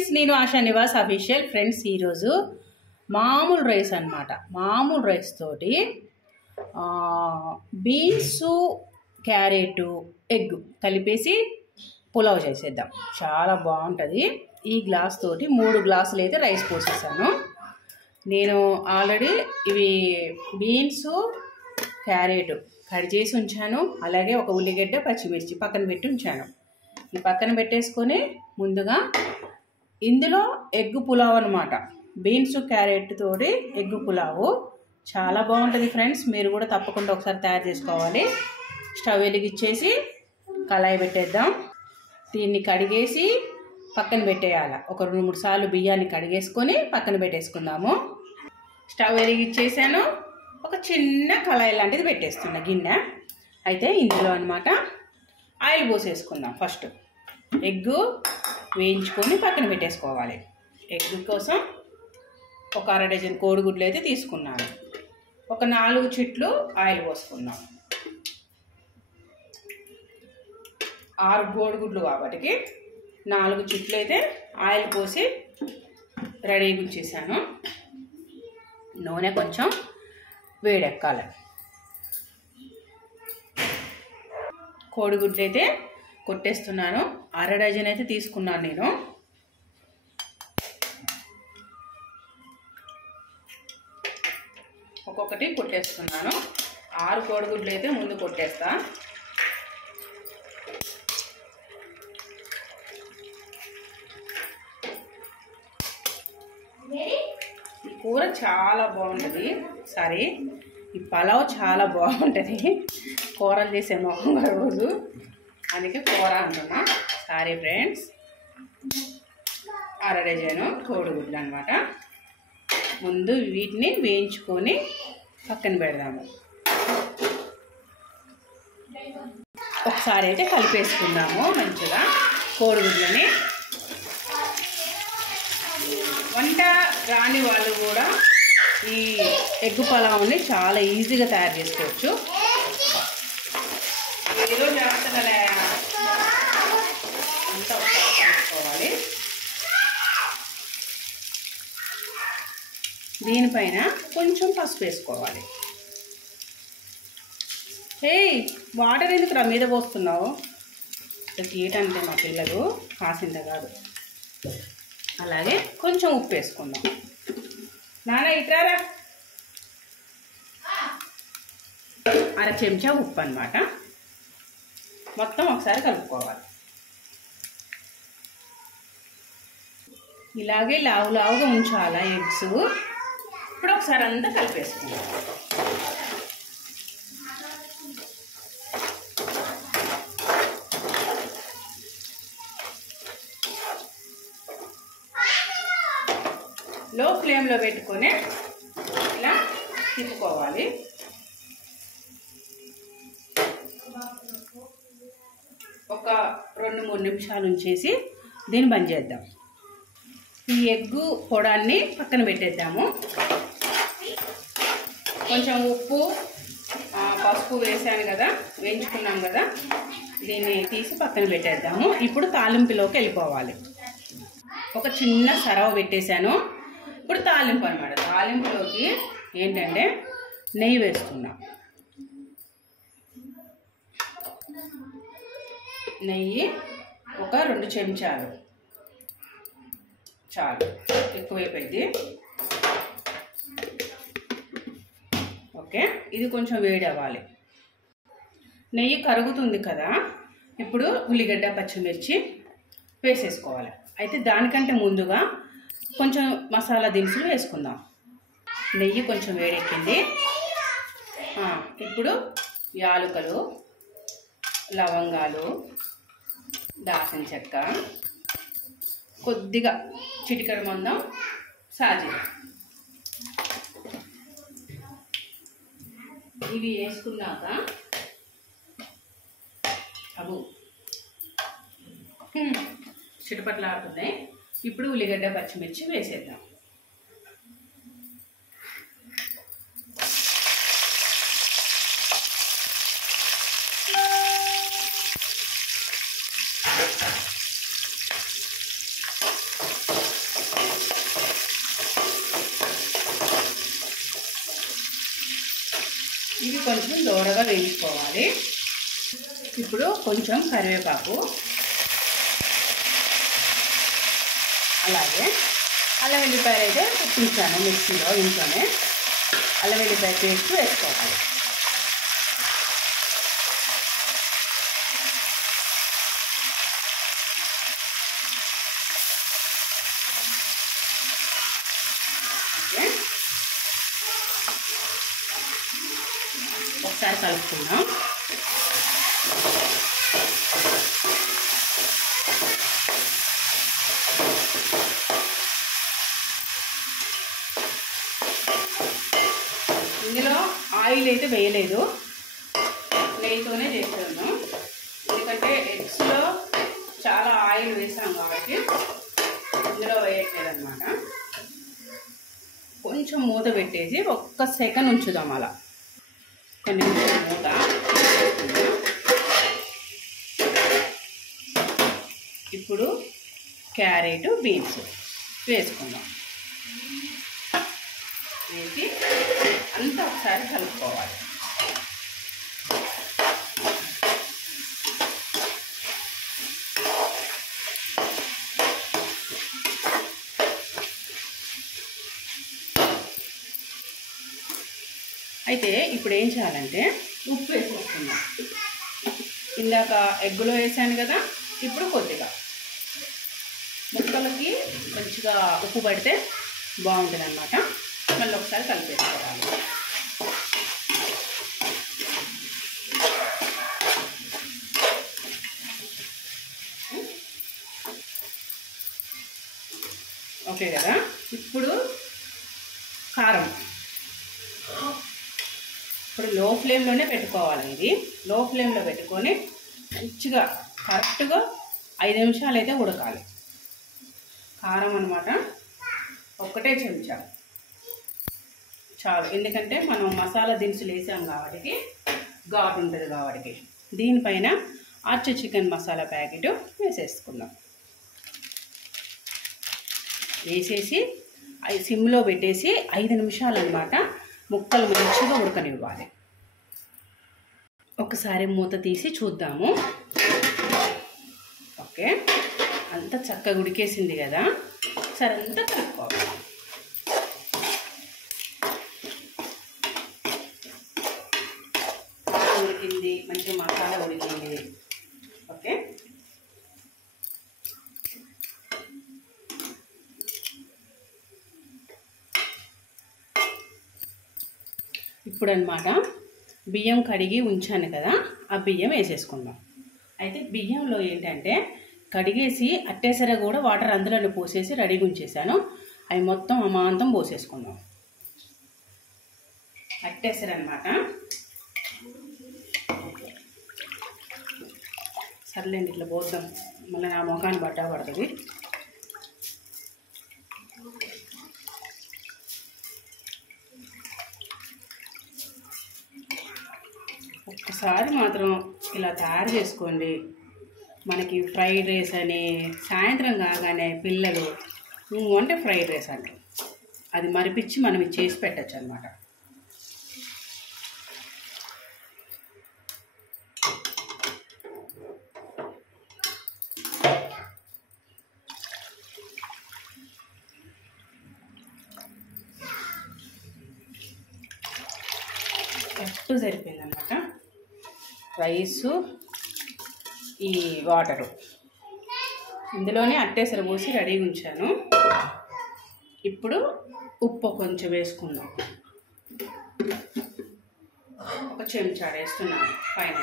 Friends, నేను ASHA Nivas official. Friends, ఈరోజు మామూలు రైస్ అన్నమాట. మామూలు రైస్ తోటి బీన్స్, క్యారెట్, ఎగ్ కలిపేసి పులావ్ చేసేద్దాం. చాలా బాగుంటుంది. ఈ గ్లాస్ తోటి 3 గ్లాసులు అయితే రైస్ పోసేసాను. నేను ఆల్రెడీ ఇవి బీన్స్, క్యారెట్ కట్ చేసి ఉంచాను. అలాగే ఒక ఉల్లిగడ్డ, పచ్చిమిర్చి పక్కన పెట్టి ఉంచాను. ఈ పక్కన పెట్టేసుకొని ముందుగా ఇందులో ఎగ్ పులావ్ అనమాట. బీన్స్, క్యారెట్ తోటి ఎగ్ పులావు చాలా బాగుంటుంది ఫ్రెండ్స్. మీరు కూడా తప్పకుండా ఒకసారి తయారు చేసుకోవాలి. స్టవ్ వెలిగించేసి కళాయి పెట్టేద్దాం. దీన్ని కడిగేసి పక్కన పెట్టేయాలి. ఒక 2-3 సార్లు బియ్యాన్ని కడిగేసుకొని పక్కన పెట్టేసుకుందాము. స్టవ్ వెలిగించేసాను. ఒక చిన్న కళాయి లాంటిది పెట్టేస్తున్నా, గిన్నె. అయితే ఇందులో అనమాట ఆయిల్ పోసేసుకుందాం. ఫస్ట్ ఎగ్ వేయించుకొని పక్కన పెట్టేసుకోవాలి. ఎగ్ కోసం ఒక 1/2 డజన్ కోడిగుడ్లు అయితే తీసుకున్నాను. ఒక 4 చిట్లు ఆయిల్ పోసుకున్నాం. 6 కోడిగుడ్లు కాబట్టి 4 చిట్లు అయితే ఆయిల్ పోసి రెడీగా ఉంచేసాను. నూనె కొంచెం వేడెక్కాలి. కోడిగుడ్లు అయితే కొట్టేస్తున్నాను. 1/2 డజన్ అయితే తీసుకున్నాను నేను. ఒక్కొక్కటి కొట్టేస్తున్నాను. 6 కోడిగుడ్లు అయితే ముందు కొట్టేస్తా. ఈ కూర చాలా బాగుంటుంది. సారీ, ఈ పలావ్ చాలా బాగుంటుంది. కూరలు చేసే మొహంగా రోజు, అందుకే కూర అంటున్నా. Sorry friends. 1/2 డజను కోడిగుడ్లు అనమాట. ముందు వీటిని వేయించుకొని పక్కన పెడదాము. ఒకసారి అయితే కలిపేసుకుందాము మంచిగా కోడిగుడ్లని. వంట రాని వాళ్ళు కూడా ఈ ఎగ్ పలావ్ని చాలా ఈజీగా తయారు చేసుకోవచ్చు. ఏదో చేస్తానే అంతా ఒకసారి కలుపుకోవాలి. దీనిపైన కొంచెం పసుపు వేసుకోవాలి. వాటర్ ఎందుకు మీద పోస్తున్నావు? తీయటంటే మా పిల్లలు కాసింత కాదు. అలాగే కొంచెం ఉప్పు వేసుకుందాం. నాన్న ఇట్రారా. 1/2 చెంచా ఉప్పు అన్నమాట. మొత్తం ఒకసారి కలుపుకోవాలి. ఇలాగే లావుగా ఉంచాలా ఎగ్స్. ఇప్పుడు ఒకసారి అంతా కలిపేసుకుందాం. లో ఫ్లేమ్లో పెట్టుకొని ఇలా తిప్పుకోవాలి. ఒక 2-3 నిమిషాలు ఉంచేసి దీన్ని బంద్ చేద్దాం. ఈ ఎగ్గు పొడాన్ని పక్కన పెట్టేద్దాము. కొంచెం ఉప్పు, పసుపు వేసాను కదా, వేయించుకున్నాం కదా, దీన్ని తీసి పక్కన పెట్టేద్దాము. ఇప్పుడు తాలింపులోకి వెళ్ళిపోవాలి. ఒక చిన్న సరవ పెట్టేశాను. ఇప్పుడు తాలింపు అనమాట. తాలింపులోకి ఏంటంటే నెయ్యి వేస్తున్నా. నెయ్యి ఒక 2 చెంచాలు చాలు, ఎక్కువైపోయింది. ఓకే, ఇది కొంచెం వేడి అవ్వాలి. నెయ్యి కరుగుతుంది కదా, ఇప్పుడు ఉల్లిగడ్డ, పచ్చిమిర్చి వేసేసుకోవాలి. అయితే దానికంటే ముందుగా కొంచెం మసాలా దినుసులు వేసుకుందాం. నెయ్యి కొంచెం వేడెక్కింది. ఇప్పుడు యాలకులు, లవంగాలు, దాల్చిన చెక్క, కొద్దిగా చిటికెడు మందం సాజీర, ఇవి వేసుకున్నాక చిటపట్లు ఆడుతున్నాయి. ఇప్పుడు ఉల్లిగడ్డ, పచ్చిమిర్చి వేసేద్దాం. ఇవి కొంచెం దూరగా వేయించుకోవాలి. ఇప్పుడు కొంచెం కరివేపాకు, అలాగే అల్లం వెల్లిపాయలు అయితే పుట్టించాను మిక్సీలో ఇంట్లోనే. అల్లం వెల్లిపాయ పేస్ట్ వేసుకోవాలి. ఒకసారి కలుపుకుందాం. ఇందులో ఆయిల్ అయితే వేయలేదు, నెయ్యితోనే చేస్తున్నాం. ఎందుకంటే ఎగ్స్లో చాలా ఆయిల్ వేసాం కాబట్టి ఇందులో వేయట్లేదు అనమాట. కొంచెం మూత పెట్టేసి ఒక్క సెకండ్ ఉంచుదాం. అలా ఒక నిమిషం మూత. ఇప్పుడు క్యారెట్, బీన్స్ వేసుకుందాం. వేసి అంతా ఒకసారి కలుపుకోవాలి. అయితే ఇప్పుడు ఏం చేయాలంటే ఉప్పు వేసుకుంటున్నాం. ఇందాక ఎగ్గులో వేసాను కదా, ఇప్పుడు కొద్దిగా ముక్కలకి మంచిగా ఉప్పు పడితే బాగుంటుంది అన్నమాట. మళ్ళీ ఒకసారి కలిపేసుకోవాలి. ఓకే కదా. ఇప్పుడు కారం ఇప్పుడు లో ఫ్లేమ్లోనే పెట్టుకోవాలి. ఇది లో ఫ్లేమ్లో పెట్టుకొని మంచిగా కరెక్ట్గా 5 నిమిషాలు అయితే ఉడకాలి. కారం అన్నమాట ఒక్కటే చెంచా చాలు. ఎందుకంటే మనం మసాలా దినుసులు వేసాం కాబట్టి ఘాటు ఉంటుంది కాబట్టి. దీనిపైన ఆర్చ్ చికెన్ మసాలా ప్యాకెట్ వేసేసుకుందాం. వేసేసి సిమ్లో పెట్టేసి 5 నిమిషాలు అన్నమాట ముక్కలు మంచిగా ఉడకనివ్వాలి. ఒకసారి మూత తీసి చూద్దాము. ఓకే, అంతా చక్కగా ఉడికేసింది కదా. సరే, అంతా కలుపుకోవాలి. ఉడికింది, మంచిగా మసాలా ఉడికింది. ఓకే, ఇప్పుడు అన్నమాట బియ్యం కడిగి ఉంచాను కదా, ఆ బియ్యం వేసేసుకుందాం. అయితే బియ్యంలో ఏంటంటే కడిగేసి అట్టేసరి కూడా వాటర్ అందులోనే పోసేసి రెడీగా ఉంచేసాను. అవి మొత్తం అమాంతం పోసేసుకుందాం. అట్టేసరి అన్నమాట. సర్లేండి, ఇట్లా పోద్దాం, మళ్ళీ నా మొఖాన్ని బట్ట పడుతుంది. ఒక్కసారి మాత్రం ఇలా తయారు చేసుకోండి. మనకి ఫ్రైడ్ రైస్ అని సాయంత్రం కాగానే పిల్లలు అంటే ఫ్రైడ్ రైస్ అంటారు. అది మరిపించి మనం ఇది చేసి పెట్టచ్చు అన్నమాట. కరెక్ట్ సరిపోయిందన్నమాట. రైసు, ఈ వాటరు ఇందులోనే అట్టేసరి పోసి రెడీగా ఉంచాను. ఇప్పుడు ఉప్పు కొంచెం వేసుకుందాం. ఒక చెంచాడు వేస్తున్నాను పైన,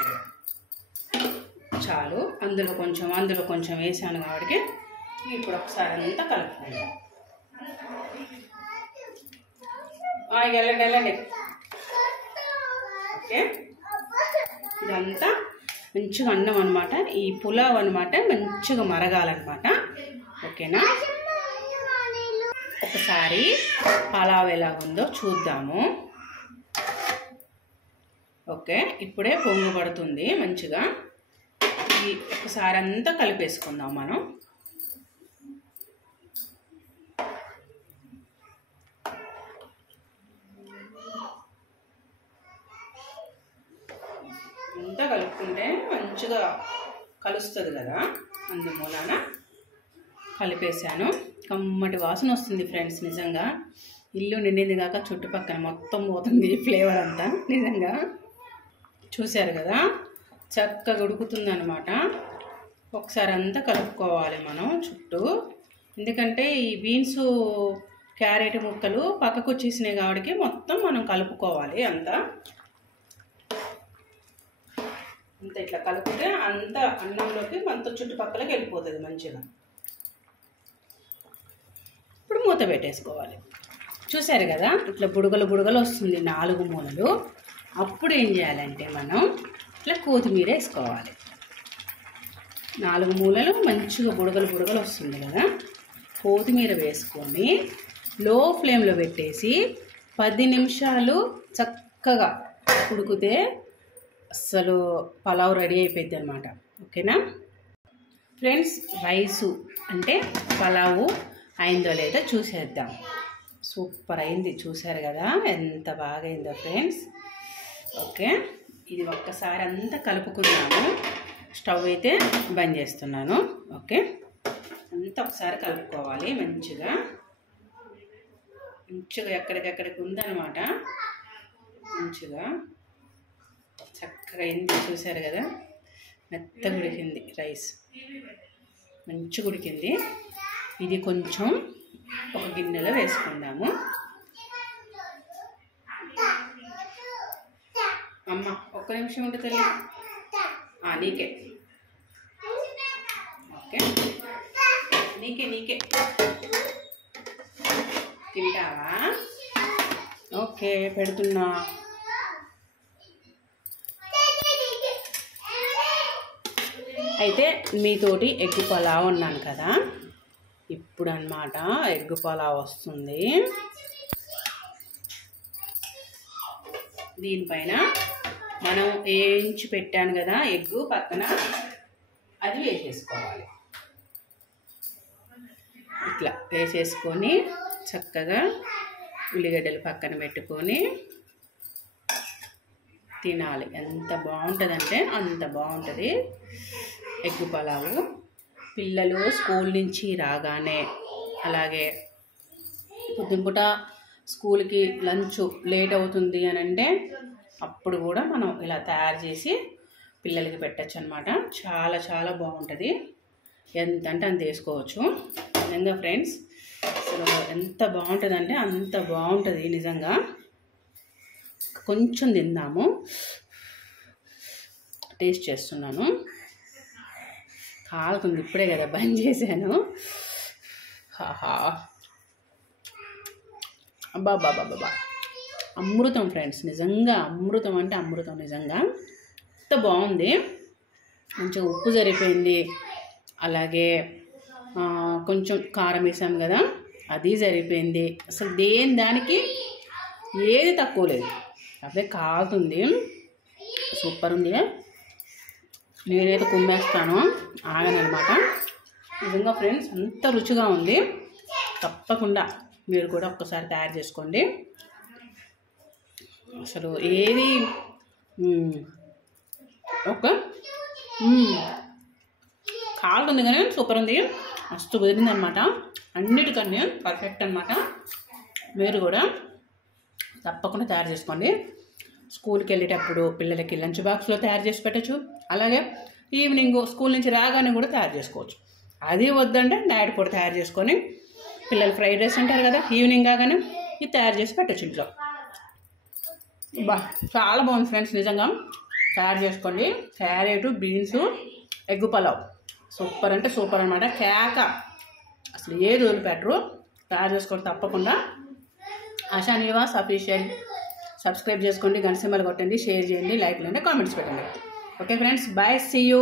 చాలు. అందులో కొంచెం వేసాను కాబట్టి ఇప్పుడు ఒకసారి అంతా కలుపుకుందాం. వెళ్ళండి. ఓకే, ఇదంతా మంచిగా అన్నం అనమాట. ఈ పులావ్ అనమాట మంచిగా మరగాలన్నమాట. ఓకేనా, ఒకసారి పలావ్ ఎలా ఉందో చూద్దాము. ఓకే, ఇప్పుడే పొంగు పడుతుంది మంచిగా. ఒకసారి అంతా కలిపేసుకుందాం మనం. మంచిగా కలుస్తుంది కదా, అందుమూలాన కలిపేసాను. కమ్మటి వాసన వస్తుంది ఫ్రెండ్స్. నిజంగా ఇల్లు నిండింది కాక చుట్టుపక్కల మొత్తం పోతుంది ఫ్లేవర్ అంతా. నిజంగా చూశారు కదా, చక్కగా ఉడుకుతుంది అనమాట. ఒకసారి అంతా కలుపుకోవాలి మనం చుట్టూ. ఎందుకంటే ఈ బీన్స్ క్యారెట్ ముక్కలు పక్కకు వచ్చేసినాయి కాబట్టి మొత్తం మనం కలుపుకోవాలి అంతా. ఇట్లా కలిపితే అంత అన్నంలోకి మొత్తం చుట్టుపక్కలకి వెళ్ళిపోతుంది మంచిగా. ఇప్పుడు మూత పెట్టేసుకోవాలి. చూసారు కదా, ఇట్లా బుడగలు బుడగలు వస్తుంది 4 మూలలు. అప్పుడు ఏం చేయాలంటే మనం ఇట్లా కొత్తిమీర వేసుకోవాలి. 4 మూలలు మంచిగా బుడగలు బుడగలు వస్తుంది కదా, కొత్తిమీర వేసుకొని లో ఫ్లేమ్లో పెట్టేసి 10 నిమిషాలు చక్కగా ఉడికితే అసలు పలావ్ రెడీ అయిపోద్ది అనమాట. ఓకేనా ఫ్రెండ్స్, రైసు అంటే పలావు అయిందో లేదో చూసేద్దాం. సూపర్ అయింది, చూసారు కదా ఎంత బాగా అయిందో ఫ్రెండ్స్. ఓకే, ఇది ఒక్కసారి అంతా కలుపుకున్నాము. స్టవ్ అయితే బంద్ చేస్తున్నాను. ఓకే, అంతా ఒకసారి కలుపుకోవాలి మంచిగా. మంచిగా ఎక్కడికెక్కడికి ఉందన్నమాట. మంచిగా చక్కగా అయింది, చూసారు కదా, మెత్తగా ఉడికింది రైస్, మంచిగా ఉడికింది. ఇది కొంచెం ఒక గిన్నెలో వేసుకుందాము. అమ్మ ఒక్క నిమిషం ఉంటే తల్లి, నీకే. ఓకే, నీకే తింటావా? ఓకే, పెడుతున్నా. అయితే మీతోటి ఎగ్ పలావ్ అన్నాను కదా, ఇప్పుడు అన్నమాట ఎగ్ పలావ్ వస్తుంది. దీనిపైన మనం వేయించి పెట్టాను కదా ఎగ్ పక్కన, అది వేసేసుకోవాలి. ఇట్లా వేసేసుకొని చక్కగా ఉల్లిగడ్డలు పక్కన పెట్టుకొని తినాలి. ఎంత బాగుంటుందంటే అంత బాగుంటుంది ఎగ్ పలావు. పిల్లలు స్కూల్ నుంచి రాగానే, అలాగే పొద్దునపూట స్కూల్కి లంచ్ లేట్ అవుతుంది అని అంటే అప్పుడు కూడా మనం ఇలా తయారు చేసి పిల్లలకి పెట్టచ్చు అనమాట. చాలా చాలా బాగుంటుంది. ఎంత అంటే అంత వేసుకోవచ్చు. నిజంగా ఫ్రెండ్స్, అసలు ఎంత బాగుంటుందంటే అంత బాగుంటుంది నిజంగా. కొంచెం తిందాము, టేస్ట్ చేస్తున్నాను. కాలుతుంది, ఇప్పుడే కదా బంద్ చేశాను. హాహా, అబ్బాబ్బాబ్బాబ్బా, అమృతం ఫ్రెండ్స్. నిజంగా అమృతం అంటే అమృతం. నిజంగా ఎంత బాగుంది. మంచిగా ఉప్పు సరిపోయింది, అలాగే కొంచెం కారం వేసాం కదా అది సరిపోయింది. అసలు దేని దానికి ఏది తక్కువ లేదు. అదే కాలుతుంది, సూపర్ ఉంది. నేనైతే కుమ్మేస్తాను, ఆగనమాట. నిజంగా ఫ్రెండ్స్ అంత రుచిగా ఉంది. తప్పకుండా మీరు కూడా ఒక్కసారి తయారు చేసుకోండి. అసలు ఏది ఒక కాలుతుంది కానీ సూపర్ ఉంది. మస్తు కుదిరింది అనమాట. అన్నిటికన్నా పర్ఫెక్ట్ అనమాట. మీరు కూడా తప్పకుండా తయారు చేసుకోండి. స్కూల్కి వెళ్ళేటప్పుడు పిల్లలకి లంచ్ బాక్స్లో తయారు చేసి పెట్టచ్చు. అలాగే ఈవినింగ్ స్కూల్ నుంచి రాగానే కూడా తయారు చేసుకోవచ్చు. అది వద్దంటే నైట్ పూట తయారు చేసుకొని, పిల్లలు ఫ్రైడ్ రైస్ అంటారు కదా ఈవినింగ్ కాగానే ఇది తయారు చేసి పెట్టచ్చు ఇంట్లో. చాలా బాగుంది ఫ్రెండ్స్. నిజంగా తయారు చేసుకోండి. Carrot, beans, egg pulao super అంటే సూపర్ అనమాట. కేక, అసలు ఏది వదిలిపెట్టరు. తయారు చేసుకోండి తప్పకుండా. ఆశా నివాస్ అఫీషియల్ సబ్స్క్రైబ్ చేసుకోండి, గంట సింబల్ కొట్టండి, షేర్ చేయండి, లైక్ చేయండి, కామెంట్స్ పెట్టండి. Okay friends, bye, see you.